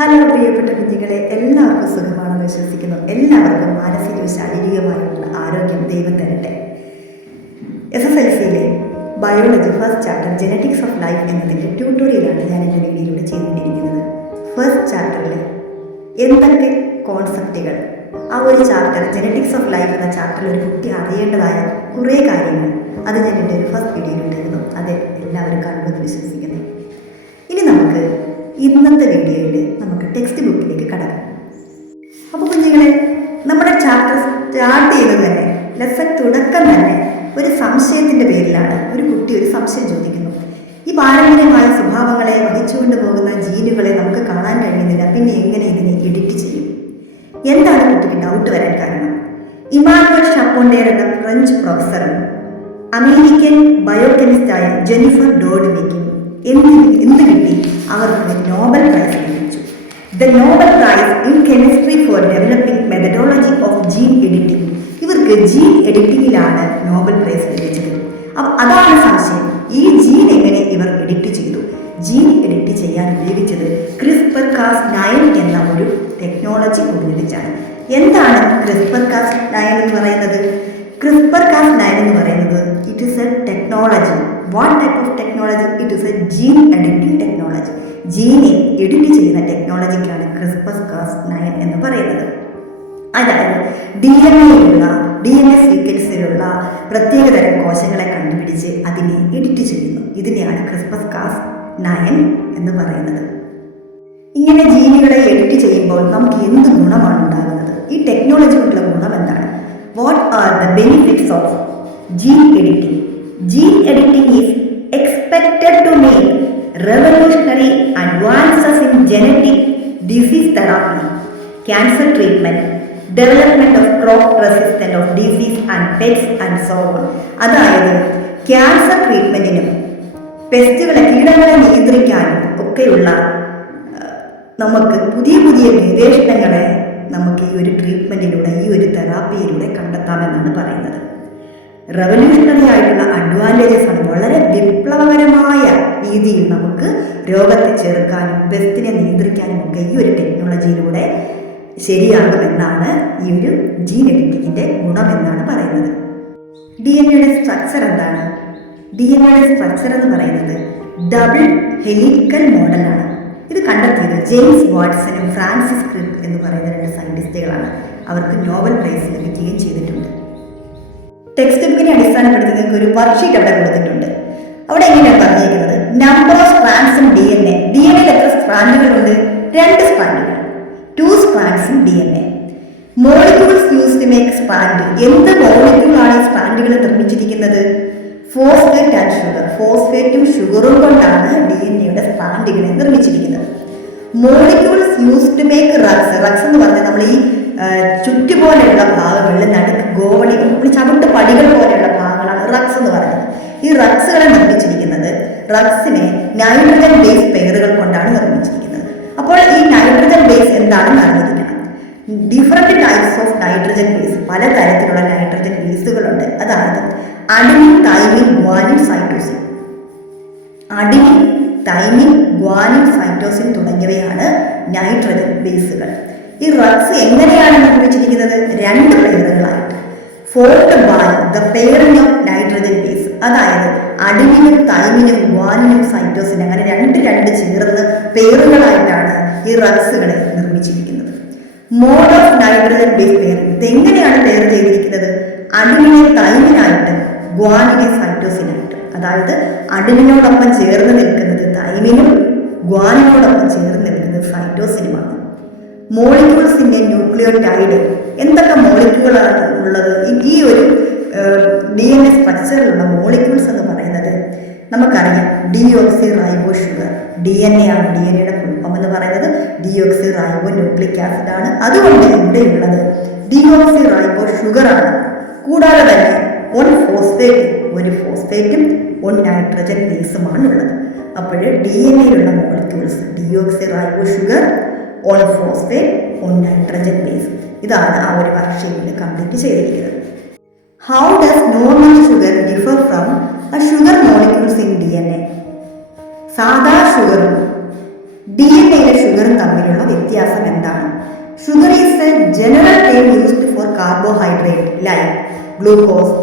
Hello പ്രിയപ്പെട്ട കുഞ്ഞുങ്ങളെ എല്ലാവർക്കും സുഖമാണെന്ന് വിശ്വസിക്കുന്നു. എല്ലാവർക്കും മാനസികവും ശാരീരികമായിട്ടുള്ള ആരോഗ്യം ദൈവം തരട്ടെ. എസ് എസ് എൽ സിയിലെ biology first chapter genetics of life എന്നതിന്റെ ട്യൂട്ടോറിയലാണ് ഞാൻ എന്റെ വീഡിയോയിലൂടെ ചെയ്തുകൊണ്ടിരിക്കുന്നത്. ഫസ്റ്റ് ചാപ്റ്ററിൽ എന്തൊക്കെ കോൺസെപ്റ്റുകൾ ആ ഒരു ചാപ്റ്റർ ജനറ്റിക്സ് ഓഫ് ലൈഫ് എന്ന ചാപ്റ്ററിൽ ഒരു കുട്ടി അറിയേണ്ടതായ കുറേ കാര്യങ്ങൾ. അത് ഞാൻ എന്റെ ഒരു ഫസ്റ്റ് വീഡിയോയിൽ ഇട്ടിരുന്നു. അത് എല്ലാവരും കാണുമെന്ന് വിശ്വസിക്കുന്നു. ഇനി നമുക്ക് ഇന്നത്തെ വീഡിയോയിൽ നമുക്ക് ടെക്സ്റ്റ് ബുക്കിലേക്ക് കടക്കാം. അപ്പോൾ കുഞ്ഞുങ്ങളെ നമ്മുടെ ചാപ്റ്റർ സ്റ്റാർട്ട് ചെയ്തത് തന്നെ ലെസൺ തുടക്കം തന്നെ ഒരു സംശയത്തിന്റെ പേരിലാണ്. ഒരു കുട്ടി ഒരു സംശയം ചോദിക്കുന്നു. ഈ പാരമ്പര്യമായ സ്വഭാവങ്ങളെ വഹിച്ചുകൊണ്ട് പോകുന്ന ജീനുകളെ നമുക്ക് കാണാൻ കഴിയുന്നില്ല. പിന്നെ എങ്ങനെ ഇതിനെ എഡിറ്റ് ചെയ്യും? എന്താണ് കുട്ടിക്ക് ഡൗട്ട് വരാൻ കാരണം? ഇമാനുവൽ ഷപ്പോണ്ടേർ എന്ന ഫ്രഞ്ച് പ്രൊഫസറും അമേരിക്കൻ ബയോകെമിസ്റ്റായ ജെനിഫർ ഡോഡിനിക്കും എന്ത് എന്ത് കിട്ടി? അവർക്ക് നോബൽ പ്രൈസ് ലഭിച്ചു. The Nobel prize in chemistry for developing methodology of gene editing ഇവർക്ക് ജീൻ എഡിറ്റിംഗിലാണ് നോബൽ പ്രൈസ് ലഭിച്ചത്. അപ്പം അതാണ് സംശയം. ഈ ജീൻ എങ്ങനെ ഇവർ എഡിറ്റ് ചെയ്തു? ജീൻ എഡിറ്റ് ചെയ്യാൻ ഉപയോഗിച്ചത് ക്രിസ്പർ കാസ് നയൻ എന്ന ഒരു ടെക്നോളജി ഉപയോഗിച്ചാണ്. എന്താണ് ക്രിസ്പർ കാസ് നയൻ എന്ന് പറയുന്നത്? CRISPR Cas what type of technology it is a gene editing technology ജീനെ edit ചെയ്യുന്ന ടെക്നോളജിക്കാണ് ക്രിസ്പസ് കാസ് നയൻ എന്ന് പറയുന്നത്. അതായത് ഡി എൻ എയിലുള്ള ഡി എൻ എ സീക്വൻസിലുള്ള പ്രത്യേകതരം കോശങ്ങളെ കണ്ടുപിടിച്ച് അതിനെ എഡിറ്റ് ചെയ്യുന്നു. ഇതിനെയാണ് ക്രിസ്പസ് കാസ് നയൻ എന്ന് പറയുന്നത്. ഇങ്ങനെ ജീനുകളെ എഡിറ്റ് ചെയ്യുമ്പോൾ നമുക്ക് എന്ത് ഗുണമാണ് ഉണ്ടാകുന്നത്? ഈ ടെക്നോളജി കൊണ്ടുള്ള ഗുണം എന്താണ്? What are the benefits of gene editing cancer treatment development of crop resistant of disease and pets and so on അതായത് ക്യാൻസർ ട്രീറ്റ്മെന്റിനും പെസ്റ്റുകളെ കീടങ്ങളെ നിയന്ത്രിക്കാനും ഒക്കെയുള്ള നമുക്ക് പുതിയ പുതിയ ഗവേഷണങ്ങളെ നമുക്ക് ഈ ഒരു ട്രീറ്റ്മെന്റിലൂടെ ഈ ഒരു തെറാപ്പിയിലൂടെ കണ്ടെത്താമെന്നാണ് പറയുന്നത്. റവല്യൂഷണറി ആയിട്ടുള്ള അഡ്വാന്റേജസ് ആണ്. വളരെ വിപ്ലവകരമായ രീതിയിൽ നമുക്ക് രോഗത്തെ ചെറുക്കാനും പെസ്റ്റിനെ നിയന്ത്രിക്കാനും ഒക്കെ ഈ ഒരു ടെക്നോളജിയിലൂടെ ശരിയാകുമെന്നാണ് ഈ ഒരു ജീൻ എഡിറ്റിങ്ങിന്റെ ഗുണമെന്നാണ് പറയുന്നത്. ഡി എൻ എയുടെ സ്ട്രക്ചർ എന്താണ്? ഡി എൻ എയുടെ സ്ട്രക്ചർ എന്ന് പറയുന്നത് ഡബിൾ ഹെലിക്കൽ മോഡലാണ് ഇത് കണ്ടെത്തിയത് ജെയിംസ് വാട്സനും ഫ്രാൻസിസ് ക്രിക്ക് എന്ന് പറയുന്ന രണ്ട് സയന്റിസ്റ്റുകളാണ് അവർക്ക് നോബൽ പ്രൈസ് ലഭിക്കുകയും ചെയ്തിട്ടുണ്ട്. ടെക്സ്റ്റ് ബുക്കിനെ അടിസ്ഥാനപ്പെടുത്തി നിങ്ങൾക്ക് ഒരു വർക്ക്ഷീറ്റ് അവിടെ കൊടുത്തിട്ടുണ്ട്. അവിടെ എങ്ങനെയാണ് പറഞ്ഞിരിക്കുന്നത്? Number of strands D N A D N എത്ര സ്ട്രാൻഡുകളുണ്ട് രണ്ട് സ്ട്രാൻഡുകൾ two strands in D N A molecules use to make strand എന്ത് മോളിക്യൂളാണ് ഈ സ്പാൻഡുകൾ നിർമ്മിച്ചിരിക്കുന്നത്? ഫോസ്ഫേറ്റ് ആൻഡ് ഷുഗർ ഫോസ്ഫേറ്റും ഷുഗറും കൊണ്ടാണ് ഡി എൻ എയുടെ സ്പാൻഡുകളെ നിർമ്മിച്ചിരിക്കുന്നത്. Molecules use to make racks racks എന്ന് പറഞ്ഞാൽ നമ്മൾ ഈ ചുറ്റുപോലെയുള്ള ഭാഗങ്ങളിൽ നടുക്ക് ഗോവണികൾ നമ്മൾ ചവിട്ട് പടികൾ പോലെയുള്ള ഭാഗങ്ങളാണ് റക്സ് എന്ന് പറയുന്നത്. ഈ റക്സുകളെ നിർമ്മിച്ചിരിക്കുന്നത്. റക്സിനെ നൈട്രജൻ ബേസ് പെയറുകൾ കൊണ്ടാണ് നിർമ്മിച്ചിരിക്കുന്നത്. അപ്പോൾ ഈ നൈട്രജൻ ബേസ് എന്താണെന്ന് അറിഞ്ഞിരിക്കണം different types of nitrogen base പല തരത്തിലുള്ള നൈട്രജൻ ബേസുകളുണ്ട് അതായത് adenine thymine guanine cytosine adenine thymine guanine cytosine തുടങ്ങിയവയാണ് നൈട്രജൻ ബേസുകൾ ഈ റക്സ് എങ്ങനെയാണ് നിർമ്മിച്ചിരിക്കുന്നത്? രണ്ട് പെയറുകളായിട്ട് formed by the pairing of nitrogen base അതായത് അഡിനിനും തൈമിനും ഗ്വാനിനും സൈറ്റോസിനും അങ്ങനെ രണ്ട് രണ്ട് ചേർന്ന് പെയറുകളായിട്ടാണ് ഈ റക്സുകളെ നിർമ്മിച്ചിരിക്കുന്നത്. Mode of nitrogen base pair ഇതെങ്ങനെയാണ് പെയർ ചെയ്തിരിക്കുന്നത്? അഡിനിനെ തൈമിനായിട്ട് ഗ്വാനിനെ സൈറ്റോസിനായിട്ട് അതായത് അഡിനിനോടൊപ്പം ചേർന്ന് നിൽക്കുന്നത് തൈമിനും ഗ്വാനിനോടൊപ്പം ചേർന്ന് നിൽക്കുന്നത് സൈറ്റോസിനുമാണ് മോളിക്യൂൾസിന്റെ ന്യൂക്ലിയോടൈഡ് എന്തൊക്കെ മോളിക്യൂളാണ് ഉള്ളത്? ഈ- ഒരു ഡി എൻ എ സ്ട്രക്ചറിലുള്ള മോളിക്യൂൾസ് എന്ന് പറയുന്നത് നമുക്കറിയാം. Deoxyribose sugar D N A ആണ് ഡി എൻ എയുടെ എന്ന് പറയുന്നത് ഡിയോക്സി റൈബോ ന്യൂക്ലിക് ആസിഡ് ആണ്. അതുകൊണ്ട് ഇവിടെയുള്ളത് ഡിയോക്സി റൈബോ ഷുഗർ ആണ്. കൂടാതെ തന്നെ ഒൺ ഫോസ്ഫേറ്റ് ഒരു ഫോസ്ഫേറ്റും ഒൺ നൈട്രജൻ ബേസുമാണ് ഉള്ളത്. അപ്പോൾ D N എയിലുള്ള molecules deoxyribose sugar and phosphate and nitrogen base ഇതാണ് ആ ഒരു വർക്ക്ഷീറ്റിൽ കംപ്ലീറ്റ് ചെയ്തിരിക്കുന്നത്. How does normal sugar differ from a sugar molecules in D N A സാധാ ഷുഗറും ഡി വ്യത്യാസം എന്താണ്? Sugar is a general name used for carbohydrate like glucose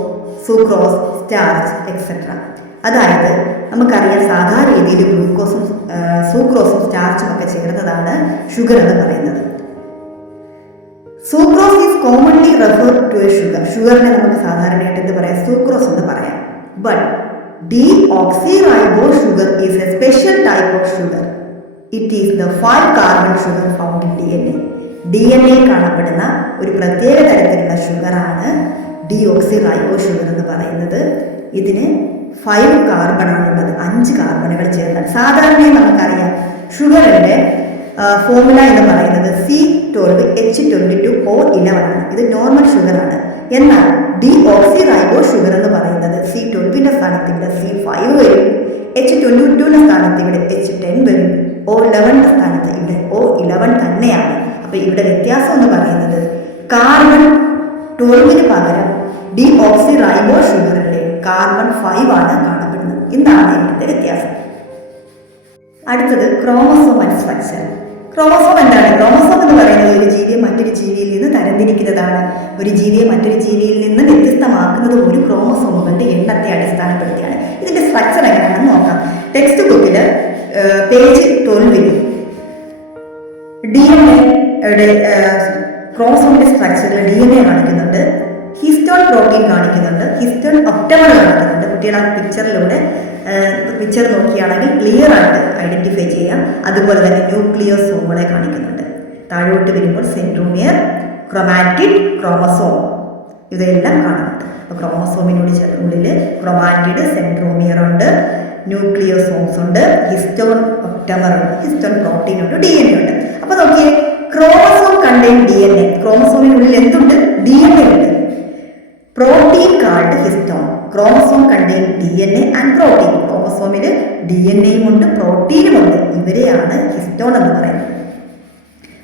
sucrose starch etcetera അതായത് നമുക്കറിയാം സാധാരണ രീതിയിൽ ഗ്ലൂക്കോസും സൂക്രോസും സ്റ്റാർച്ചും ഒക്കെ ചേർന്നതാണ് ഷുഗർ എന്ന് പറയുന്നത്. Sucrose is commonly refer to a sugar ഷുഗറിനെ നമുക്ക് സാധാരണയായിട്ട് എന്ത് പറയാം? സൂക്രോസ് എന്ന് പറയാം. But deoxyribose sugar is a special type of sugar it is the five carbon sugar found in D N A D N A കാണപ്പെടുന്ന ഒരു പ്രത്യേക തരത്തിലുള്ള ഷുഗറാണ് ഡി ഓക്സി റൈബോ ഷുഗർ എന്ന് പറയുന്നത്. ഇതിന് ഫൈവ് കാർബൺ ആണുള്ളത്. അഞ്ച് കാർബണുകൾ ചേർന്നാൽ സാധാരണയായി നമുക്കറിയാം ഷുഗറിന്റെ ഫോർമുല എന്ന് പറയുന്നത് C twelve H twenty two O eleven ആണ്. ഇത് നോർമൽ ഷുഗറാണ് എന്നാൽ ഡി ഓക്സി റൈബോ ഷുഗർ എന്ന് പറയുന്നത് സി ട്വൽവിന്റെ സ്ഥാനത്ത് ഇവിടെ സി ഫൈവ് വരും. എച്ച് ട്വന്റി ടുവിന്റെ സ്ഥാനത്ത് ഇവിടെ എച്ച് ടെൻ വരും. ഒ ഇലവൻ സ്ഥാനത്ത് ഇവിടെ. ഓ ഇലവൻ തന്നെയാണ്. അപ്പോൾ ഇവിടെ വ്യത്യാസം എന്ന് പറയുന്നത് കാർബൺ ട്വൽവിന് പകരം ഡി ഓക്സി റൈബോ ഷുഗറിലെ കാർബൺ ഫൈവ് ആണ് കാണപ്പെടുന്നത്. ഇതാണ് ഇവിടുത്തെ വ്യത്യാസം. അടുത്തത് ക്രോമസോം സ്ട്രക്ചർ ക്രോമസോം എന്താണ്? ക്രോമസോം എന്ന് പറയുന്നത് ഒരു ജീവിയെ മറ്റൊരു ജീവിയിൽ നിന്ന് തരംതിരിക്കുന്നതാണ്. ഒരു ജീവിയെ മറ്റൊരു ജീവിയിൽ നിന്ന് വ്യത്യസ്തമാക്കുന്നത് ഒരു ക്രോമസോമുകളുടെ എണ്ണത്തെ അടിസ്ഥാനപ്പെടുത്തിയാണ്. ഇതിന്റെ സ്ട്രക്ചർ എങ്ങനെയാണെന്ന് നോക്കാം. ടെക്സ്റ്റ് ബുക്കിൽ പേജ് ട്വൽവിൽ ഡി എൻ എയുടെ ക്രോസോമിന്റെ സ്ട്രക്ചറിൽ ഡി എൻ എ കാണിക്കുന്നുണ്ട്. ഹിസ്റ്റോൺ പ്രോട്ടീൻ കാണിക്കുന്നുണ്ട്. ഹിസ്റ്റോൺ ഒക്ടമർ കാണിക്കുന്നുണ്ട്. കുട്ടികൾ ആ പിക്ചറിലൂടെ പിക്ചർ നോക്കിയാണെങ്കിൽ ക്ലിയർ ആയിട്ട് ഐഡന്റിഫൈ ചെയ്യാം. അതുപോലെ തന്നെ ന്യൂക്ലിയോസോമുകളെ കാണിക്കുന്നുണ്ട്. താഴോട്ട് വരുമ്പോൾ സെൻട്രോമിയർ ക്രൊമാറ്റിഡ് ക്രോമസോം ഇതെല്ലാം കാണുന്നുണ്ട്. അപ്പോൾ ക്രോമസോമിനോട് ഉള്ളിൽ ക്രൊമാറ്റിഡ് സെൻട്രോമിയർ ഉണ്ട്. ന്യൂക്ലിയോസോംസ് ഉണ്ട് ഹിസ്റ്റോൺ ഒക്ടമർ ഉണ്ട് ഹിസ്റ്റോൺ പ്രോട്ടീൻ ഉണ്ട് ഡി എൻ എ ഉണ്ട്. അപ്പൊ നോക്കിയേ chromosome contain D N A ക്രോമസോമിനുള്ളിൽ എന്തുണ്ട്? ഡി എൻ എ ഉണ്ട്. Protein called histone chromosome contain D N A and protein ക്രോമസോമിൽ D N എയും ഉണ്ട് പ്രോട്ടീനും ഉണ്ട്. ഇവരെയാണ് ഹിസ്റ്റോൺ എന്ന് പറയുന്നത്.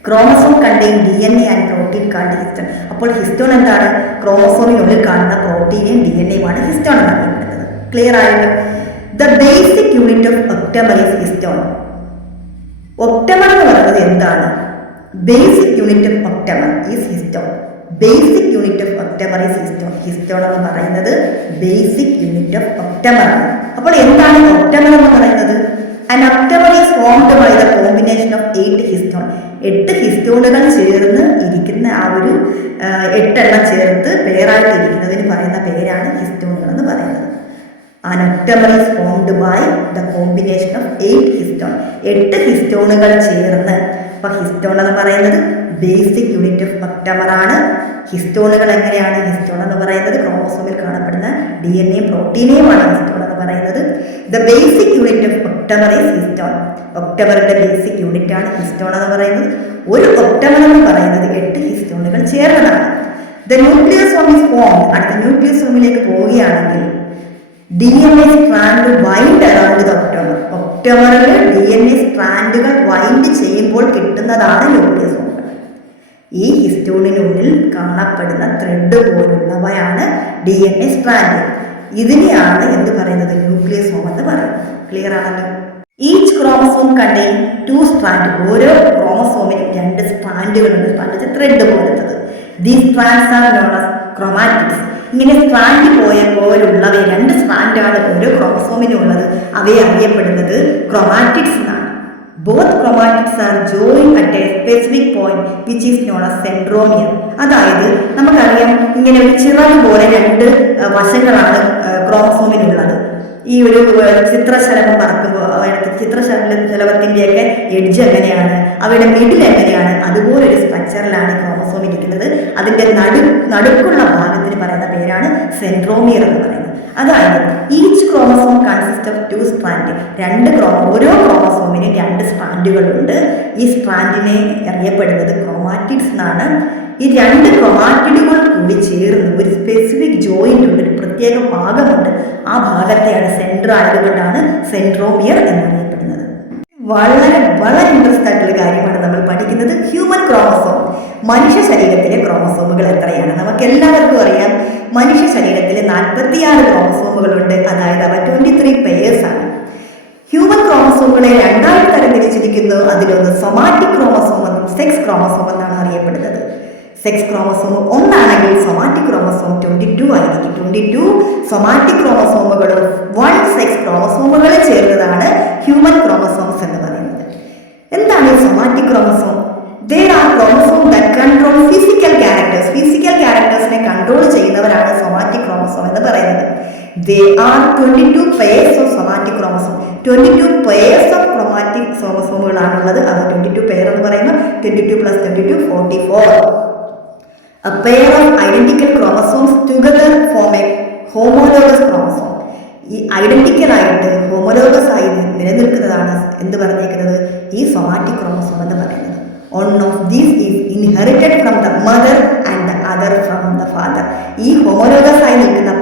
Chromosome contain D N A and protein called histone അപ്പോൾ ഹിസ്റ്റോൺ എന്താണ്? ക്രോമസോമിനുള്ളിൽ കാണുന്ന പ്രോട്ടീനെയും ഡി എൻ എയുമാണ് ഹിസ്റ്റോൺ എന്ന് അറിയപ്പെടുന്നത് ക്ലിയർ ആയല്ലോ the basic unit of octamer is histone octamer എന്ന് പറയുന്നത് എന്താണ്? Basic unit of octamer is histone basic unit of octamer is histone histone എന്ന് പറയുന്നത് ബേസിക് യൂണിറ്റ് ഓഫ് ഒക്ടമർ ആണ്. അപ്പോൾ എന്താണ് ഒക്ടമർ എന്ന് പറയുന്നത്? And octamer is formed by the combination of eight histone എട്ട് ഹിസ്റ്റോണുകൾ ചേർന്ന് ഇരിക്കുന്ന ആ ഒരു എട്ടെണ്ണം ചേർത്ത് പേരായിട്ട് ഇരിക്കുന്നതിന് പറയുന്ന പേരാണ് ഹിസ്റ്റോണുകൾ എന്ന് പറയുന്നത്. An ഒക്ടമർ is formed by the combination of eight histone. എട്ട് ഹിസ്റ്റോണുകൾ ചേർന്ന്. അപ്പൊ ഹിസ്റ്റോൺ എന്ന് പറയുന്നത് ബേസിക് യൂണിറ്റ് ഓഫ് ഒക്ടമർ ആണ്. ഹിസ്റ്റോണുകൾ എങ്ങനെയാണ് ഹിസ്റ്റോൺ എന്ന് പറയുന്നത്? ക്രോമോസോമിൽ കാണപ്പെടുന്ന ഡി എൻ എ പ്രോട്ടീനെയുമാണ് ഹിസ്റ്റോൺ എന്ന് പറയുന്നത്. The basic unit of octamer is histone ഒക്ടമറിന്റെ basic unit ആണ് ഹിസ്റ്റോൺ എന്ന് പറയുന്നത്. ഒരു ഒക്ടമർ എന്ന് പറയുന്നത് എട്ട് ഹിസ്റ്റോണുകൾ ചേർന്നതാണ്. The nucleus nucleosome is form അടുത്ത ന്യൂക്ലിയസ് ന്യൂക്ലിയോസോമിലേക്ക് പോവുകയാണെങ്കിൽ a strand wind around the octamer ഒക്ടോമറിൽ D N A സ്ട്രാൻഡുകൾ വൈൻഡ് ചെയ്യുമ്പോൾ കിട്ടുന്നതാണ് ന്യൂക്ലിയസ്. ഈ ഹിസ്റ്റോണിനുള്ളിൽ കാണപ്പെടുന്ന ത്രെഡ് പോലുള്ളവയാണ് ഡി എൻ എ സ്ട്രാൻഡ് ഇതിനെയാണ് എന്ത് പറയുന്നത്? ന്യൂക്ലിയസോം എന്ന് പറയുന്നത്. ക്ലിയർ ആണല്ലോ. Each chromosome contain two strand ഓരോ ക്രോമസോമിനും രണ്ട് സ്ട്രാൻഡുകളുണ്ട് strand thread പോലത്തത്. These strands are known as chromatics ഇങ്ങനെ സ്ട്രാൻഡ് പോയ പോലുള്ളവ രണ്ട് സ്ട്രാൻഡാണ് ഓരോ ക്രോമസോമിനുള്ളത്. അവയെ അറിയപ്പെടുന്നത് ക്രൊമാറ്റിക്സ് എന്നാണ്. Both chromatids are join at a specific point which is known as centromere അതായത് നമുക്കറിയാം ഇങ്ങനെ ഒരു ചിറക് പോലെ രണ്ട് വശങ്ങളാണ് ക്രോമസോമിനുള്ളത്. ഈ ഒരു ചിത്രശലഭം പറക്കുമ്പോൾ ചിത്രശല ശലഭത്തിന്റെയൊക്കെ എഡ്ജ് എങ്ങനെയാണ്? അവയുടെ മിഡിൽ എങ്ങനെയാണ്? അതുപോലെ ഒരു സ്ട്രക്ചറിലാണ് ക്രോമസോം ഇരിക്കുന്നത്. അതിന്റെ നടു നടുക്കുള്ള ഭാഗത്തിന് പറയുന്ന പേരാണ് സെൻട്രോമിയർ എന്ന് പറയുന്നത്. അതായത് each chromosome consist of two strand രണ്ട് ക്രോ ഓരോ ക്രോമസോമിനും രണ്ട് സ്ട്രാൻഡുകളുണ്ട് ഈ സ്ട്രാൻഡിനെ അറിയപ്പെടുന്നത് ക്രോമാറ്റിക്സ് എന്നാണ്. ഈ രണ്ട് ക്രോമാറ്റിഡുകൾ കൂടി ചേർന്ന് ഒരു സ്പെസിഫിക് ജോയിന്റ് ഉണ്ട് പ്രത്യേക ഭാഗമുണ്ട്. ആ ഭാഗത്തെയാണ് സെൻട്രൽ ആയതുകൊണ്ടാണ് സെൻട്രോമിയർ എന്നറിയപ്പെടുന്നത്. വളരെ വളരെ ഇൻട്രസ്റ്റ് ആയിട്ടുള്ള കാര്യമാണ് നമ്മൾ പഠിക്കുന്നത് ഹ്യൂമൻ ക്രോമസോം മനുഷ്യ ശരീരത്തിലെ ക്രോമസോമുകൾ എത്രയാണ്? നമുക്ക് എല്ലാവർക്കും അറിയാം. മനുഷ്യ ശരീരത്തിൽ നാൽപ്പത്തിയാറ് ക്രോമസോമുകളുണ്ട് അതായത് അവ ട്വന്റി ത്രീ ആണ്. ഹ്യൂമൻ ക്രോമസോമുകളെ രണ്ടായി തരംതിരിച്ചിരിക്കുന്നു. അതിലൊന്ന് സൊമാറ്റിക് ക്രോമസോം എന്നും സെക്സ് ക്രോമസോം എന്നാണ് അറിയപ്പെടുന്നത്. സെക്സ് ക്രോമസോം ഒന്നാണെങ്കിൽ സൊമാറ്റിക് ക്രോമസോം ട്വന്റി ടു ആയിരിക്കും. ട്വന്റി ടു സൊമാറ്റിക് ക്രോമസോമുകളും വൺ സെക്സ് ക്രോമസോമുകളും ചേർന്നതാണ് ഹ്യൂമൻ ക്രോമസോംസ് എന്ന് പറയുന്നത്. എന്താണ് ഈ somatic chromosome There are chromosome that control physical characters physical ക്യാരക്ടേഴ്സിനെ control ചെയ്യുന്നവരാണ് സൊമാറ്റിക് ക്രോമസോം എന്ന് പറയുന്നത്. They are twenty two pairs of somatic chromosome twenty two pairs of chromatic ക്രോമസോമുകളാണുള്ളത് അത് ട്വന്റി ടു പെയർ എന്ന് പറയുന്നത് twenty two plus twenty two forty four A pair of identical chromosomes together form a homologous chromosome. ഈ identical ആയിട്ട് homologous ആയി നിലനിൽക്കുന്നതാണ് എന്ത് പറഞ്ഞേക്കുന്നത്? ഈ സൊമാറ്റിക് ക്രോമസോം എന്ന് പറയുന്നത്. One of these is inherited from the mother and the other from the father ഈ ഹോമോലോഗസ് ആയി നിൽക്കുന്ന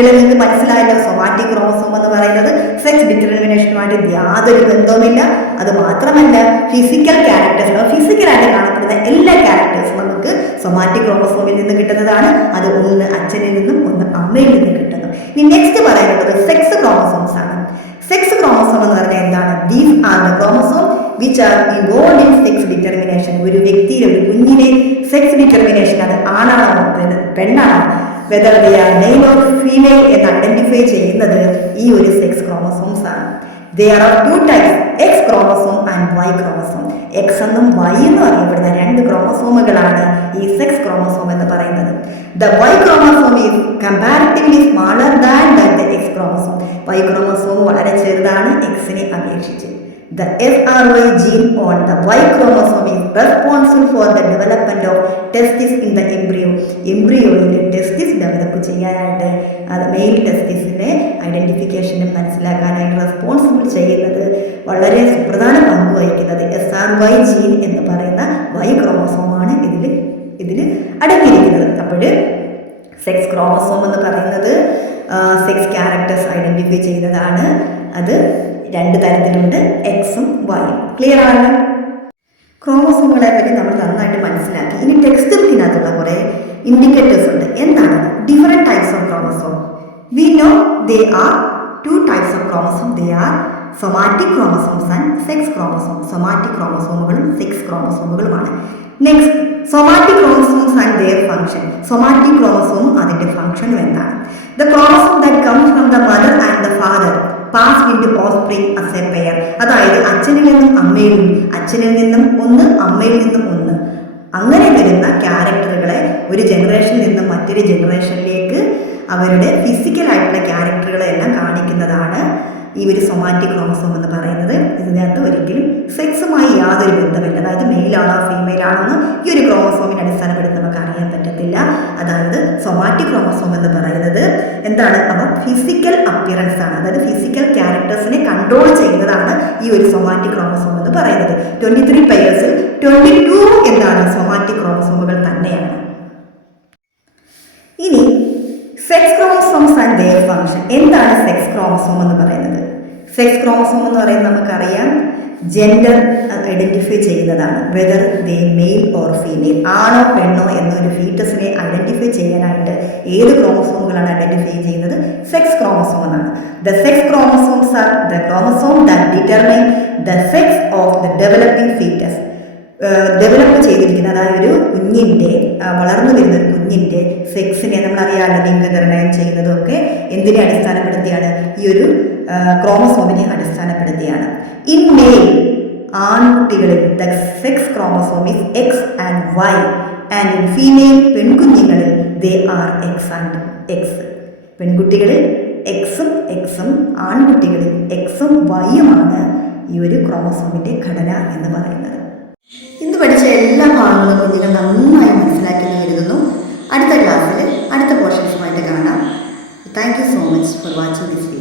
അപ്പോൾ കുട്ടികളെ നിങ്ങൾക്ക് മനസ്സിലായല്ലോ സൊമാറ്റിക് ക്രോമസോം എന്ന് പറയുന്നത് സെക്സ് ഡിറ്റർമിനേഷനുമായിട്ട് യാതൊരു ബന്ധവുമില്ല. അത് മാത്രമല്ല ഫിസിക്കൽ ക്യാരക്ടേഴ്സ് ഫിസിക്കലായിട്ട് കാണപ്പെടുന്ന എല്ലാ ക്യാരക്ടേഴ്സും നമുക്ക് സൊമാറ്റിക് ക്രോമസോമിൽ നിന്ന് കിട്ടുന്നതാണ്. അത് ഒന്ന് അച്ഛനിൽ നിന്നും ഒന്ന് അമ്മയിൽ നിന്നും കിട്ടുന്നു. ഇനി നെക്സ്റ്റ് പറയുന്നത് സെക്സ് ക്രോമസോംസ് ആണ്. സെക്സ് ക്രോമസോം എന്ന് പറഞ്ഞാൽ എന്താണ്? These are the chromosome which are involved in sex determination ഒരു വ്യക്തിയുടെ ഒരു കുഞ്ഞിനെ സെക്സ് ഡിറ്റർമിനേഷൻ അത് ആണാണോ പെണ്ണ്- പെണ്ണാണോ? Whether they are or female എന്ന് ഐഡന്റിഫൈ ചെയ്യുന്നത് ഈ ഒരു സെക്സ് ക്രോമസോംസ് ആണ്. They are two types X chromosome and Y chromosome X എന്നും വൈ എന്നും അറിയപ്പെടുന്ന രണ്ട് ക്രോമസോമുകളാണ് ഈ സെക്സ് ക്രോമസോം എന്ന് പറയുന്നത്. The Y chromosome is comparatively smaller than the X chromosome Y chromosome വളരെ ചെറുതാണ് എക്സിനെ അപേക്ഷിച്ച്. The FRY gene on the Y chromosome is responsible for the development of testis in the embryo. എംബ്രിയോയിൽ testis develop ചെയ്യാനായിട്ട് അത് mail ടെസ്റ്റിസിനെ ഐഡന്റിഫിക്കേഷനും മനസ്സിലാക്കാനായിട്ട് responsible ചെയ്യുന്നത് വളരെ സുപ്രധാന പങ്ക് വഹിക്കുന്നത് എസ് ആർ വൈ ജീൻ എന്ന് പറയുന്ന വൈ ക്രോമസോമാണ് ഇതിൽ ഇതിൽ അടങ്ങിയിരിക്കുന്നത് അപ്പോൾ സെക്സ് ക്രോമസോം എന്ന് പറയുന്നത് സെക്സ് ക്യാരക്ടേഴ്സ് ഐഡന്റിഫൈ ചെയ്യുന്നതാണ് അത് രണ്ട് തരത്തിലുണ്ട് എക്സും വൈയും ക്ലിയർ ആണ് ക്രോമസോമുകളെ പറ്റി നമ്മൾ നന്നായിട്ട് മനസ്സിലാക്കി. ഇനി ടെക്സ്റ്റ് ബുക്കിനകത്തുള്ള കുറേ ഇൻഡിക്കേറ്റേഴ്സ് ഉണ്ട്. എന്താണ്? Different types of chromosome we know they are two types of chromosome they are somatic chromosomes and sex chromosome somatic ക്രോമസോമുകളും sex ക്രോമസോമുകളുമാണ് next somatic chromosomes and their function somatic ക്രോമസോമും അതിന്റെ ഫംഗ്ഷനും എന്താണ്? The chromosome that comes from the mother and the father pass with to offspring as a pair അതായത് അച്ഛനിൽ നിന്നും അമ്മയിൽ നിന്നും അച്ഛനിൽ നിന്നും ഒന്ന് അമ്മയിൽ നിന്നും ഒന്ന്. അങ്ങനെ വരുന്ന ക്യാരക്ടറുകളെ ഒരു ജനറേഷനിൽ നിന്നും മറ്റൊരു ജനറേഷനിലേക്ക് അവരുടെ ഫിസിക്കലായിട്ടുള്ള ക്യാരക്ടറുകളെല്ലാം കാണിക്കുന്നതാണ് ഈ ഒരു സൊമാറ്റിക് ക്രോമസോം എന്ന് പറയുന്നത് ഇതിനകത്ത് ഒരിക്കലും സെക്സുമായി യാതൊരു ബന്ധമില്ല. അതായത് മെയിലാണോ ഫീമെയിലാണോ എന്ന് ഈ ഒരു ക്രോമസോമിനെ അടിസ്ഥാനപ്പെടുത്തി നമുക്ക് അറിയാൻ പറ്റത്തില്ല. അതായത് സൊമാറ്റിക് ക്രോമസോം എന്ന് പറയുന്നത് എന്താണ്? അവ ഫിസിക്കൽ അപ്പിയറൻസ് ആണ്. അതായത് ഫിസിക്കൽ ക്യാരക്ടേഴ്സിനെ കൺട്രോൾ ചെയ്യുന്നതാണ് ഈ ഒരു സൊമാറ്റിക് ക്രോമസോം എന്ന് പറയുന്നത്. ട്വന്റി ത്രീ പെയേഴ്സിൽ ട്വന്റി ടു എന്താണ് സൊമാറ്റിക് ക്രോമസോമുകൾ തന്നെയാണ്. ഇനി sex chromosomes and their function എന്താണ് സെക്സ് ക്രോമസോം എന്ന് പറയുന്നത്? സെക്സ് ക്രോമസോം എന്ന് പറയുന്നത് നമുക്കറിയാം ജെൻഡർ ഐഡന്റിഫൈ ചെയ്യുന്നതാണ്. Whether they male or female ആണോ പെണ്ണോ എന്നൊരു ഫീറ്റസിനെ ഐഡന്റിഫൈ ചെയ്യാനായിട്ട് ഏത് ക്രോമസോമുകളാണ് ഐഡന്റിഫൈ ചെയ്യുന്നത്? സെക്സ് ക്രോമസോം എന്നാണ്. The sex chromosomes are the chromosome the determine the sex of the developing foetus develop ചെയ്തിരിക്കുന്ന അതായത് ഒരു കുഞ്ഞിന്റെ വളർന്നു വരുന്ന ഒരു കുഞ്ഞിന്റെ സെക്സിനെ നമ്മൾ അറിയാമല്ലോ ലിംഗനിർണയം ചെയ്യുന്നതൊക്കെ എന്തിനെ അടിസ്ഥാനപ്പെടുത്തിയാണ്? ഈ ഒരു ക്രോമസോമിനെ അടിസ്ഥാനപ്പെടുത്തിയാണ്. In male ആൺകുട്ടികളിൽ the sex chromosomes X and Y and in female പെൺകുഞ്ഞുങ്ങളിൽ they are X and X പെൺകുട്ടികളിൽ എക്സും എക്സും ആൺകുട്ടികളിൽ എക്സും വൈയുമാണ് ഈ ഒരു ക്രോമസോമിന്റെ ഘടന എന്ന് പറയുന്നത്. ഇന്ന് പഠിച്ച എല്ലാ ഭാഗങ്ങളും കുഞ്ഞുങ്ങൾ നന്നായി മനസ്സിലാക്കി കരുതുന്നു. അടുത്ത ക്ലാസ്സിൽ അടുത്ത പോർഷൻസുമായിട്ട് കാണാം. Thank you so much for watching this video